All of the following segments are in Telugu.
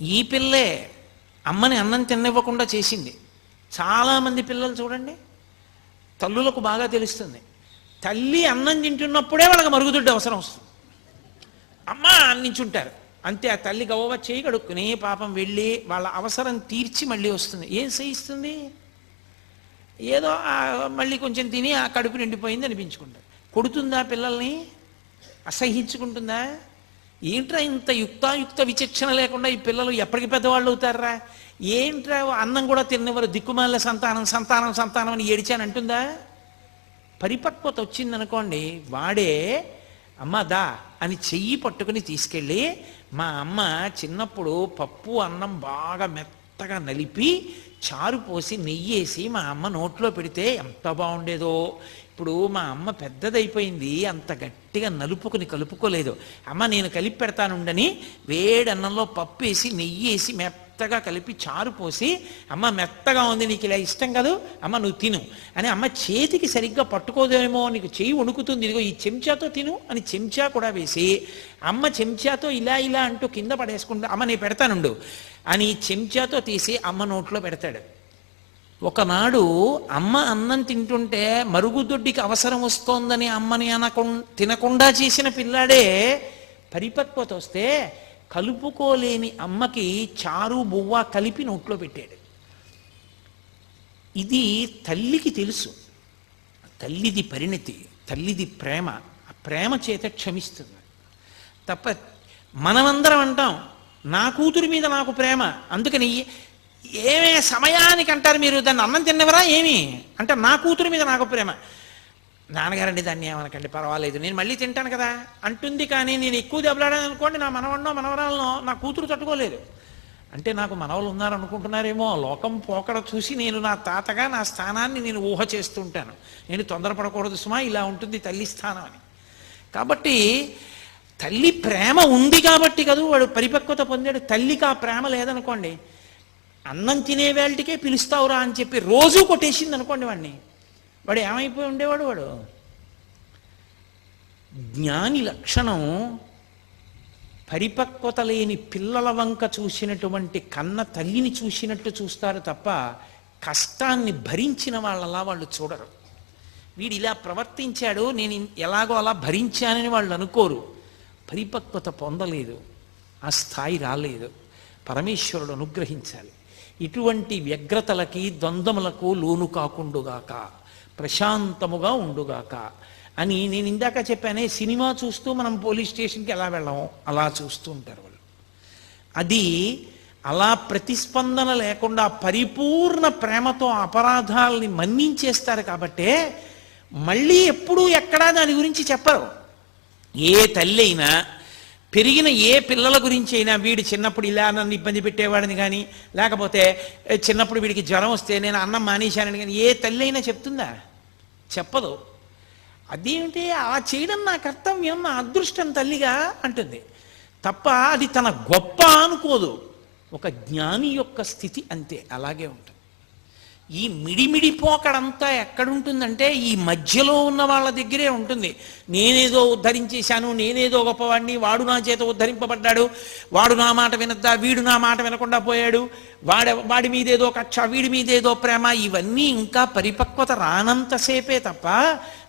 ఈ పిల్లే అమ్మని అన్నం తినివ్వకుండా చేసింది. చాలామంది పిల్లలు చూడండి తల్లులకు బాగా తెలుస్తుంది. తల్లి అన్నం తింటున్నప్పుడే వాళ్ళకి మరుగుదొడ్డి అవసరం వస్తుంది. అమ్మ అన్నించుంటారు. అంతే ఆ తల్లి గవ్వ చేయి కడుక్కుని పాపం వెళ్ళి వాళ్ళ అవసరం తీర్చి మళ్ళీ వస్తుంది. ఏం చేయిస్తుంది ఏదో మళ్ళీ కొంచెం తిని ఆ కడుపు నిండిపోయింది అనిపించుకుంటారు కొడుతుందా పిల్లల్ని? అసహించుకుంటుందా? ఏంట్రా ఇంత యుక్తాయుక్త విచక్షణ లేకుండా ఈ పిల్లలు ఎప్పటికి పెద్దవాళ్ళు అవుతారా? ఏంట్రా అన్నం కూడా తిన్నవారు దిక్కుమాల సంతానం సంతానం సంతానం అని ఏడిచాను అంటుందా? పరిపక్వత వచ్చిందనుకోండి వాడే అమ్మ దా అని చెయ్యి పట్టుకుని తీసుకెళ్ళి మా అమ్మ చిన్నప్పుడు పప్పు అన్నం బాగా మెత్తగా నలిపి చారు పోసి నెయ్యేసి మా అమ్మ నోట్లో పెడితే ఎంత బాగుండేదో. ఇప్పుడు మా అమ్మ పెద్దదైపోయింది అంత గట్టిగా నలుపుకుని కలుపుకోలేదు. అమ్మ నేను కలిపి పెడతానుండని వేడి అన్నంలో పప్పు వేసి నెయ్యి వేసి మెత్త మెత్తగా కలిపి చారు పోసి అమ్మ మెత్తగా ఉంది నీకు ఇలా ఇష్టం కాదు? అమ్మ నువ్వు తిను. అని అమ్మ చేతికి సరిగ్గా పట్టుకోదేమో నీకు చెయ్యి వణుకుతుంది ఇదిగో ఈ చెంచాతో తిను అని చెంచా కూడా వేసి అమ్మ చెంచాతో ఇలా ఇలా అంటూ కింద పడేసుకుంటా అమ్మ నేను పెడతానుండు అని చెంచాతో తీసి అమ్మ నోట్లో పెడతాడు. ఒకనాడు అమ్మ అన్నం తింటుంటే మరుగుదొడ్డికి అవసరం వస్తోందని అమ్మని అనకుం తినకుండా చేసిన పిల్లాడే పరిపక్వత వస్తే కలుపుకోలేని అమ్మకి చారు బువ్వ కలిపి నోట్లో పెట్టాడు. ఇది తల్లికి తెలుసు. తల్లిది పరిణతి తల్లిది ప్రేమ ఆ ప్రేమ చేత క్షమిస్తుంది. తప్ప మనమందరం అంటాం నా కూతురి మీద నాకు ప్రేమ అందుకని ఏమే సమయానికి అంటారు మీరు? దాన్ని అన్నం తిన్నవరా ఏమి? అంటే నా కూతురి మీద నాకు ప్రేమ. నాన్నగారండి దాన్ని ఏమనకండి పర్వాలేదు. నేను మళ్ళీ తింటాను కదా. అంటుంది కానీ నేను ఎక్కువ దెబ్బలాడాను అనుకోండి నా మనవన్నో మనవరాలనో నా కూతురు తట్టుకోలేదు. అంటే నాకు మనవలు ఉన్నారనుకుంటున్నారేమో లోకం పోకడ చూసి నేను నా తాతగా నా స్థానాన్ని నేను ఊహ చేస్తుంటాను. నేను తొందరపడకూడదు సుమా ఇలా ఉంటుంది తల్లి స్థానం అని. కాబట్టి తల్లి ప్రేమ ఉంది కాబట్టి కదా వాడు పరిపక్వత పొందాడు. తల్లికి ఆ ప్రేమ లేదనుకోండి అన్నం తినే వేళటికే పిలుస్తావురా అని చెప్పి రోజు కొట్టేసింది అనుకోండి వాడిని వాడు ఏమైపోయి ఉండేవాడు వాడు? జ్ఞాని లక్షణం పరిపక్వత లేని పిల్లల వంక చూసినటువంటి కన్న తల్లిని చూసినట్టు చూస్తారు తప్ప కష్టాన్ని భరించిన వాళ్ళలా వాళ్ళు చూడరు. వీడు ఇలా ప్రవర్తించాడు నేను ఎలాగో అలా భరించానని వాళ్ళు అనుకోరు. పరిపక్వత పొందలేదు ఆ స్థాయి రాలేదు. పరమేశ్వరుడు అనుగ్రహించాలి. ఇటువంటి వ్యగ్రతలకి ద్వంద్వములకు లోను కాకుండుగాక. ప్రశాంతముగా ఉండుగాక అని నేను ఇందాక చెప్పానే సినిమా చూస్తూ మనం పోలీస్ స్టేషన్కి ఎలా వెళ్ళాము అలా చూస్తూ ఉంటారు వాళ్ళు. అది అలా ప్రతిస్పందన లేకుండా పరిపూర్ణ ప్రేమతో అపరాధాలని మన్నించేస్తారు కాబట్టే మళ్ళీ ఎప్పుడూ ఎక్కడా దాని గురించి చెప్పరు. ఏ తల్లి అయినా పెరిగిన ఏ పిల్లల గురించి అయినా వీడు చిన్నప్పుడు ఇలా నన్ను ఇబ్బంది పెట్టేవాడిని కానీ లేకపోతే చిన్నప్పుడు వీడికి జ్వరం వస్తే నేను అన్నం మానేశానని కానీ ఏ తల్లి అయినా చెప్తుందా? చెప్పదు. అదేమిటి? అలా చేయడం నా కర్తవ్యం నా అదృష్టం తల్లిగా అంటుంది. తప్ప అది తన గొప్ప అనుకోదు. ఒక జ్ఞాని యొక్క స్థితి అంతే అలాగే ఉంటుంది. ఈ మిడిమిడి పోకడంతా ఎక్కడుంటుందంటే ఈ మధ్యలో ఉన్న వాళ్ళ దగ్గరే ఉంటుంది. నేనేదో ఉద్ధరించేశాను నేనేదో గొప్పవాడిని వాడు నా చేత ఉద్ధరింపబడ్డాడు వాడు నా మాట వినద్దా వీడు నా మాట వినకుండా పోయాడు వాడ వాడి మీదేదో కక్ష వీడి మీదేదో ప్రేమ ఇవన్నీ ఇంకా పరిపక్వత రానంతసేపే తప్ప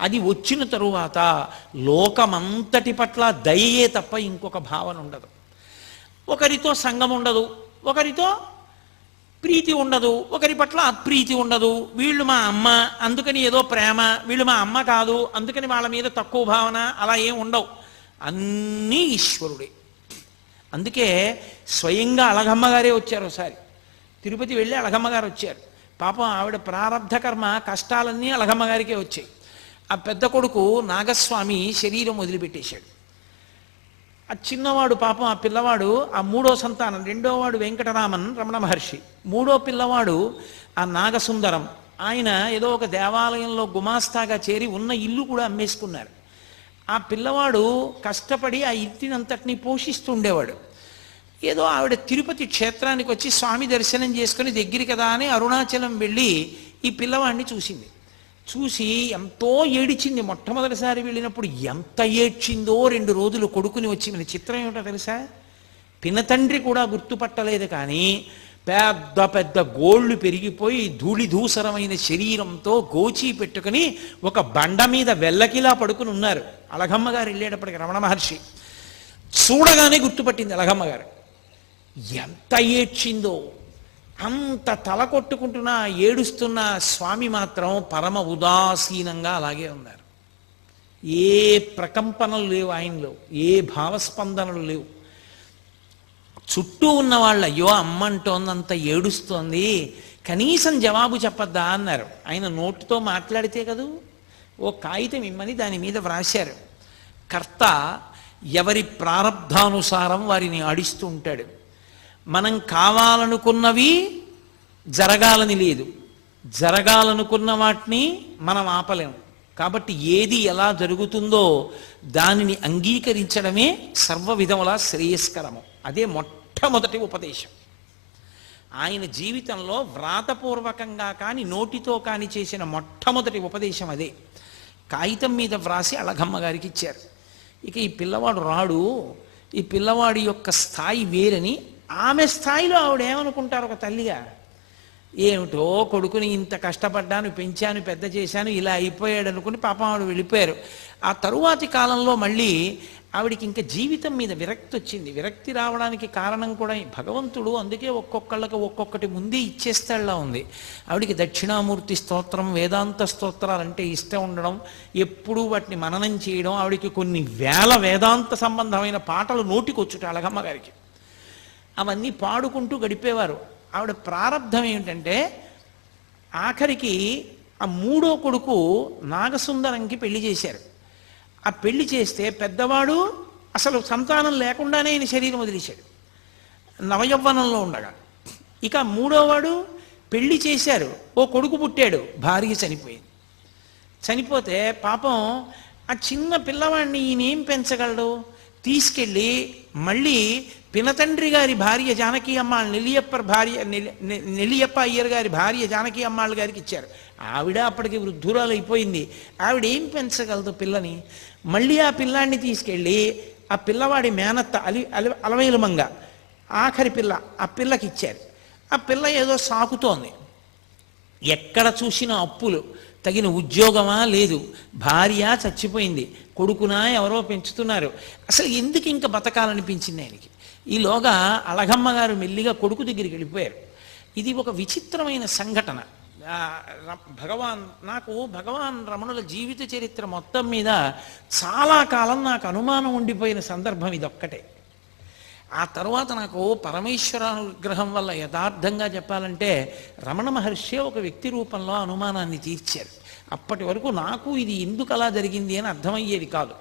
అది వచ్చిన తరువాత లోకమంతటి పట్ల దయయే తప్ప ఇంకొక భావన ఉండదు. ఒకరితో సంఘం ఉండదు ఒకరితో ప్రీతి ఉండదు. ఒకరి పట్ల అప్రీతి ఉండదు. వీళ్ళు మా అమ్మ అందుకని ఏదో ప్రేమ. వీళ్ళు మా అమ్మ కాదు అందుకని వాళ్ళ మీద తక్కువ భావన అలా ఏం ఉండవు. అన్నీ ఈశ్వరుడే. అందుకే స్వయంగా అలగమ్మ గారే వచ్చారు ఒకసారి. తిరుపతి వెళ్ళి అలగమ్మ గారు వచ్చారు. పాపం ఆవిడ ప్రారంధ కర్మ కష్టాలన్నీ అలగమ్మ గారికే వచ్చాయి. ఆ పెద్ద కొడుకు నాగస్వామి శరీరం వదిలిపెట్టేశాడు. ఆ చిన్నవాడు పాపం ఆ పిల్లవాడు ఆ మూడో సంతానం రెండోవాడు వెంకటరామన్ రమణ మహర్షి. మూడో పిల్లవాడు ఆ నాగసుందరం. ఆయన ఏదో ఒక దేవాలయంలో గుమాస్తాగా చేరి ఉన్న ఇల్లు కూడా అమ్మేసుకున్నారు. ఆ పిల్లవాడు కష్టపడి ఆ ఇంటినంతటిని పోషిస్తుండేవాడు. ఏదో ఆవిడ తిరుపతి క్షేత్రానికి వచ్చి స్వామి దర్శనం చేసుకుని దగ్గర కదా అని అరుణాచలం వెళ్ళి ఈ పిల్లవాడిని చూసింది. చూసి ఎంతో ఏడిచింది. మొట్టమొదటిసారి వెళ్ళినప్పుడు ఎంత ఏడ్చిందో రెండు రోజులు కొడుకుని వచ్చి మన చిత్రం ఏమిటో తెలుసా? పినతండ్రి కూడా గుర్తుపట్టలేదు కానీ పెద్ద పెద్ద గోళ్ళు పెరిగిపోయి ధూళి ధూసరమైన శరీరంతో గోచి పెట్టుకుని ఒక బండ మీద వెల్లకిలా పడుకుని ఉన్నారు. అలగమ్మ గారు వెళ్ళేటప్పటికి రమణ మహర్షి చూడగానే గుర్తుపట్టింది అలగమ్మ గారు. ఎంత ఏడ్చిందో. అంత తల కొట్టుకుంటున్నా ఏడుస్తున్న స్వామి మాత్రం పరమ ఉదాసీనంగా అలాగే ఉన్నారు. ఏ ప్రకంపనలు లేవు ఆయనలో ఏ భావస్పందనలు లేవు. చుట్టూ ఉన్న వాళ్ళు అయ్యో అమ్మ అంటోందంత ఏడుస్తోంది కనీసం జవాబు చెప్పద్దా అన్నారు. ఆయన నోటితో మాట్లాడితే కదూ ఓ కాగితం ఇమ్మని దాని మీద వ్రాశారు. కర్త ఎవరి ప్రారంధానుసారం వారిని ఆడిస్తూ ఉంటాడు. మనం కావాలనుకున్నవి జరగాలని లేదు. జరగాలనుకున్న వాటిని మనం ఆపలేము కాబట్టి ఏది ఎలా జరుగుతుందో దానిని అంగీకరించడమే సర్వ విధముల శ్రేయస్కరము. అదే మొట్టమొదటి ఉపదేశం. ఆయన జీవితంలో వ్రాతపూర్వకంగా కానీ నోటితో కానీ చేసిన మొట్టమొదటి ఉపదేశం అదే. కాగితం మీద వ్రాసి అలగమ్మ గారికి ఇచ్చారు. ఇక ఈ పిల్లవాడు రాడు. ఈ పిల్లవాడి యొక్క స్థాయి వేరని ఆమె స్థాయిలో ఆవిడ ఏమనుకుంటారు ఒక తల్లిగా? ఏమిటో కొడుకుని ఇంత కష్టపడ్డాను పెంచాను పెద్ద చేశాను ఇలా అయిపోయాడు అనుకుని పాపం ఆవిడ వెళ్ళిపోయారు. ఆ తరువాతి కాలంలో మళ్ళీ ఆవిడికి ఇంకా జీవితం మీద విరక్తి వచ్చింది. విరక్తి రావడానికి కారణం కూడా భగవంతుడు. అందుకే ఒక్కొక్కళ్ళకి ఒక్కొక్కటి ముందే ఇచ్చేస్తాడులా ఉంది. ఆవిడికి దక్షిణామూర్తి స్తోత్రం వేదాంత స్తోత్రాలు అంటే ఇష్టం ఉండడం ఎప్పుడూ వాటిని మననం చేయడం ఆవిడికి కొన్ని వేల వేదాంత సంబంధమైన పాటలు నోటికొచ్చుట అలగమ్మ గారికి. అవన్నీ పాడుకుంటూ గడిపేవారు. ఆవిడ ప్రారంధం ఏమిటంటే ఆఖరికి ఆ మూడో కొడుకు నాగసుందరంకి పెళ్ళి చేశారు. ఆ పెళ్ళి చేస్తే పెద్దవాడు అసలు సంతానం లేకుండానే ఆయన శరీరం వదిలేశాడు. నవయవ్వనంలో ఉండగా. ఇక మూడోవాడు పెళ్ళి చేశారు. ఓ కొడుకు పుట్టాడు. భార్య చనిపోయింది. చనిపోతే పాపం ఆ చిన్న పిల్లవాడిని ఈయనేం పెంచగలడు? తీసుకెళ్ళి మళ్ళీ పినతండ్రి గారి భార్య జానకి అమ్మాள் నెల్లియప్ప భార్య నెలియప్ప నెల్లియప్ప అయ్యర్ గారి భార్య జానకి అమ్మాళ్ళ గారికి ఇచ్చారు. ఆవిడ అప్పటికి వృద్ధురాలు అయిపోయింది. ఆవిడ ఏం పెంచగలదు పిల్లని? మళ్ళీ ఆ పిల్లాన్ని తీసుకెళ్ళి ఆ పిల్లవాడి మేనత్త అలి అలి అలవేలుమంగ ఆఖరి పిల్ల ఆ పిల్లకి ఇచ్చారు. ఆ పిల్ల ఏదో సాకుతోంది. ఎక్కడ చూసినా అప్పులు తగిన ఉద్యోగమా లేదు. భార్య చచ్చిపోయింది. కొడుకునా ఎవరో పెంచుతున్నారు. అసలు ఎందుకు ఇంకా బతకాలనిపించింది ఆయనకి? ఈలోగా అలగమ్మ గారు మెల్లిగా కొడుకు దగ్గరికి వెళ్ళిపోయారు. ఇది ఒక విచిత్రమైన సంఘటన. ర- భగవాన్ నాకు భగవాన్ రమణుల జీవిత చరిత్ర మొత్తం మీద చాలా కాలం నాకు అనుమానం ఉండిపోయిన సందర్భం ఇదొక్కటే. ఆ తర్వాత నాకు పరమేశ్వరానుగ్రహం వల్ల యథార్థంగా చెప్పాలంటే రమణ మహర్షి ఒక వ్యక్తి రూపంలో అనుమానాన్ని తీర్చారు. అప్పటి వరకు నాకు ఇది ఎందుకు అలా జరిగింది అని అర్థమయ్యేది కాదు.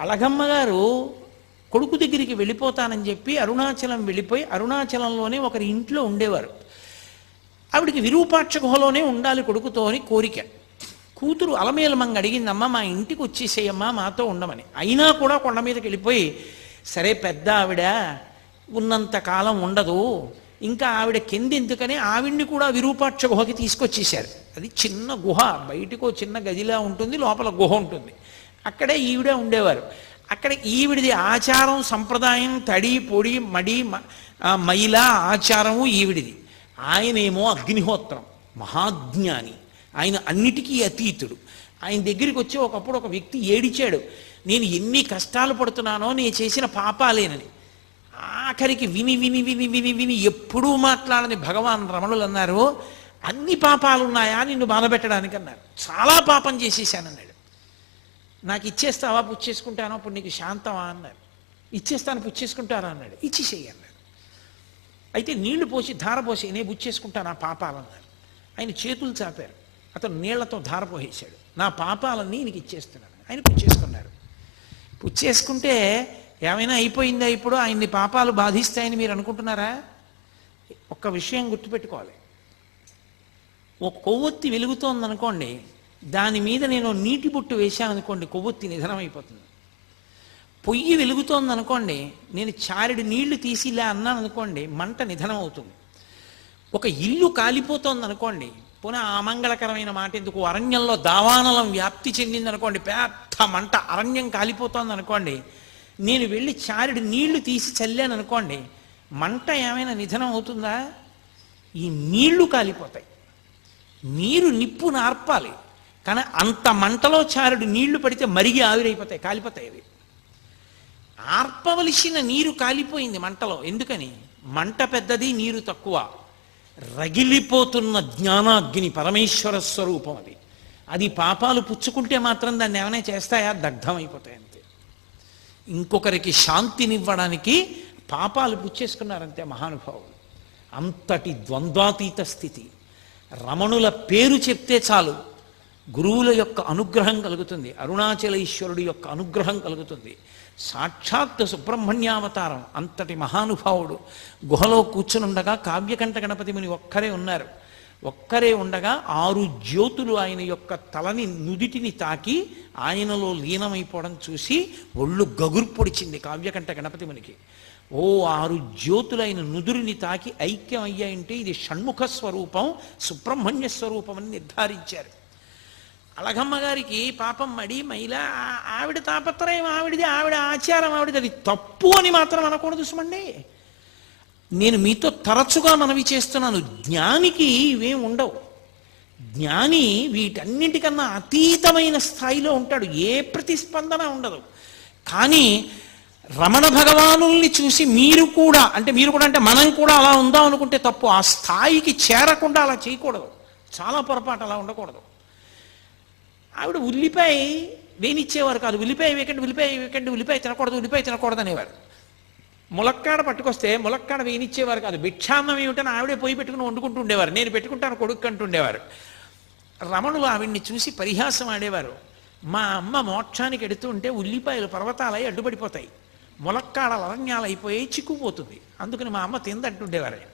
అలగమ్మ గారు కొడుకు దగ్గరికి వెళ్ళిపోతానని చెప్పి అరుణాచలం వెళ్ళిపోయి అరుణాచలంలోనే ఒకరి ఇంట్లో ఉండేవారు. ఆవిడికి విరూపాక్ష గుహలోనే ఉండాలి కొడుకుతో అని కోరిక. కూతురు అలమేలమంగ అడిగిందమ్మా మా ఇంటికి వచ్చేసేయమ్మా మాతో ఉండమని. అయినా కూడా కొండ మీదకి వెళ్ళిపోయి సరే పెద్ద ఆవిడ ఉన్నంత కాలం ఉండదు. ఇంకా ఆవిడ కింది ఎందుకని ఆవిడ్ని కూడా విరూపాక్ష గుహకి తీసుకొచ్చేశారు. అది చిన్న గుహ బయటకు చిన్న గదిలా ఉంటుంది లోపల గుహ ఉంటుంది. అక్కడే ఈవిడే ఉండేవారు. అక్కడ ఈవిడిది ఆచారం సంప్రదాయం తడి పొడి మడి మ- మైల ఆచారము ఈవిడిది. ఆయనేమో అగ్నిహోత్రం మహాజ్ఞాని. ఆయన అన్నిటికీ అతీతుడు. ఆయన దగ్గరికి వచ్చి ఒకప్పుడు ఒక వ్యక్తి ఏడిచాడు నేను ఎన్ని కష్టాలు పడుతున్నానో నేను చేసిన పాపాలేనని. ఆఖరికి విని విని విని విని విని ఎప్పుడూ మాట్లాడని భగవాన్ రమణులు అన్నారు అన్ని పాపాలు ఉన్నాయా నిన్ను బాధపెట్టడానికి అన్నారు చాలా పాపం చేసేసానన్నాడు. నాకు ఇచ్చేస్తావా? పుచ్చేసుకుంటానో అప్పుడు నీకు శాంతమా? అన్నారు. ఇచ్చేస్తాను పుచ్చేసుకుంటారా అన్నాడు. ఇచ్చేసేయి అన్నాడు. అయితే నీళ్ళు పోసి ధార పోసి నేను పుచ్చేసుకుంటాను ఆ పాపాలన్నారు. ఆయన చేతులు చాపారు. అతను నీళ్ళతో ధార పోసేశాడు. నా పాపాలన్నీ నీకు ఇచ్చేస్తున్నాను. ఆయన పుచ్చేసుకున్నారు. పుచ్చేసుకుంటే ఏమైనా అయిపోయిందా ఇప్పుడు? ఆయన్ని పాపాలు బాధిస్తాయని మీరు అనుకుంటున్నారా? ఒక్క విషయం గుర్తుపెట్టుకోవాలి. ఒక కొవ్వొత్తి వెలుగుతోంది అనుకోండి దాని మీద నేను నీటి బొట్టు వేశాను అనుకోండి కొవ్వొత్తి నిధనం అయిపోతుంది పొయ్యి వెలుగుతోంది అనుకోండి నేను చారెడు నీళ్ళు తీసి ఇలా అన్నాను అనుకోండి మంట నిధనం అవుతుంది ఒక ఇల్లు కాలిపోతోంది అనుకోండి పునః అమంగళకరమైన మాట ఎందుకు? అరణ్యంలో దావానలం వ్యాప్తి చెందిందనుకోండి పెద్ద మంట అరణ్యం కాలిపోతోంది అనుకోండి నేను వెళ్ళి చారుడు నీళ్ళు తీసి చల్లాను అనుకోండి మంట ఏమైనా నిధనం అవుతుందా? ఈ నీళ్ళు కాలిపోతాయి. నీరు నిప్పు నార్పాలి కానీ అంత మంటలో చారుడు నీళ్ళు పడితే మరిగి ఆవిరైపోతాయి కాలిపోతాయి అవి. ఆర్పవలసిన నీరు కాలిపోయింది మంటలో. ఎందుకని? మంట పెద్దది నీరు తక్కువ. రగిలిపోతున్న జ్ఞానాగ్ని పరమేశ్వర స్వరూపం అది. అది పాపాలు పుచ్చుకుంటే మాత్రం దాన్ని ఏమైనా చేస్తాయా? దగ్ధమైపోతాయి ఇంకొకరికి శాంతినివ్వడానికి పాపాలు పుచ్చేసుకున్నారంతే మహానుభావులు అంతటి ద్వంద్వాతీత స్థితి. రమణుల పేరు చెప్తే చాలు. గురువుల యొక్క అనుగ్రహం కలుగుతుంది. అరుణాచలేశ్వరుడి యొక్క అనుగ్రహం కలుగుతుంది. సాక్షాత్ సుబ్రహ్మణ్యావతారం. అంతటి మహానుభావుడు. గుహలో కూర్చునుండగా కావ్యకంఠ గణపతి ముని ఒక్కరే ఉన్నారు. ఒక్కరే ఉండగా ఆరు జ్యోతులు ఆయన యొక్క తలని నుదిటిని తాకి ఆయనలో లీనమైపోవడం చూసి ఒళ్ళు గగుర్పొడిచింది కావ్యకంఠ గణపతి మునికి. ఓ ఆరు జ్యోతులైన నుదురిని తాకి ఐక్యం అయ్యాయంటే ఇది షణ్ముఖ స్వరూపం సుబ్రహ్మణ్య స్వరూపం అని నిర్ధారించారు. అలగమ్మ గారికి పాపం మడి మహిళ ఆవిడ తాపత్రయం ఆవిడది ఆవిడ ఆచారం ఆవిడది అది తప్పు అని మాత్రం అనకూడదు సుమండి. నేను మీతో తరచుగా మనవి చేస్తున్నాను. జ్ఞానికి ఇవేం ఉండవు. జ్ఞాని వీటన్నిటికన్నా అతీతమైన స్థాయిలో ఉంటాడు. ఏ ప్రతిస్పందన ఉండదు. కానీ రమణ భగవానుల్ని చూసి మీరు కూడా అంటే మీరు కూడా అంటే మనం కూడా అలా ఉందాం అనుకుంటే తప్పు. ఆ స్థాయికి చేరకుండా అలా చేయకూడదు. చాలా పొరపాటు అలా ఉండకూడదు. ఆవిడ ఉల్లిపాయ వేనిచ్చేవారు కాదు. ఉల్లిపాయ వేకండి ఉల్లిపాయ వేకండి ఉల్లిపాయ తినకూడదు ఉల్లిపాయ తినకూడదు అనేవారు. ములక్కాడ పట్టుకొస్తే ములక్కాడ వేయనిచ్చేవారు కాదు. భిక్షాన్నం ఏమిటని ఆవిడే పోయి పెట్టుకుని వండుకుంటూ ఉండేవారు. నేను పెట్టుకుంటాను కొడుకు అంటుండేవారు రమణులు ఆవిడ్ని చూసి పరిహాసం ఆడేవారు. మా అమ్మ మోక్షానికి ఎడుతూ ఉంటే ఉల్లిపాయలు పర్వతాలై అడ్డుపడిపోతాయి. ములక్కాడలు అరణ్యాలు అయిపోయి చిక్కుపోతుంది అందుకని మా అమ్మ తిందంటుండేవారు.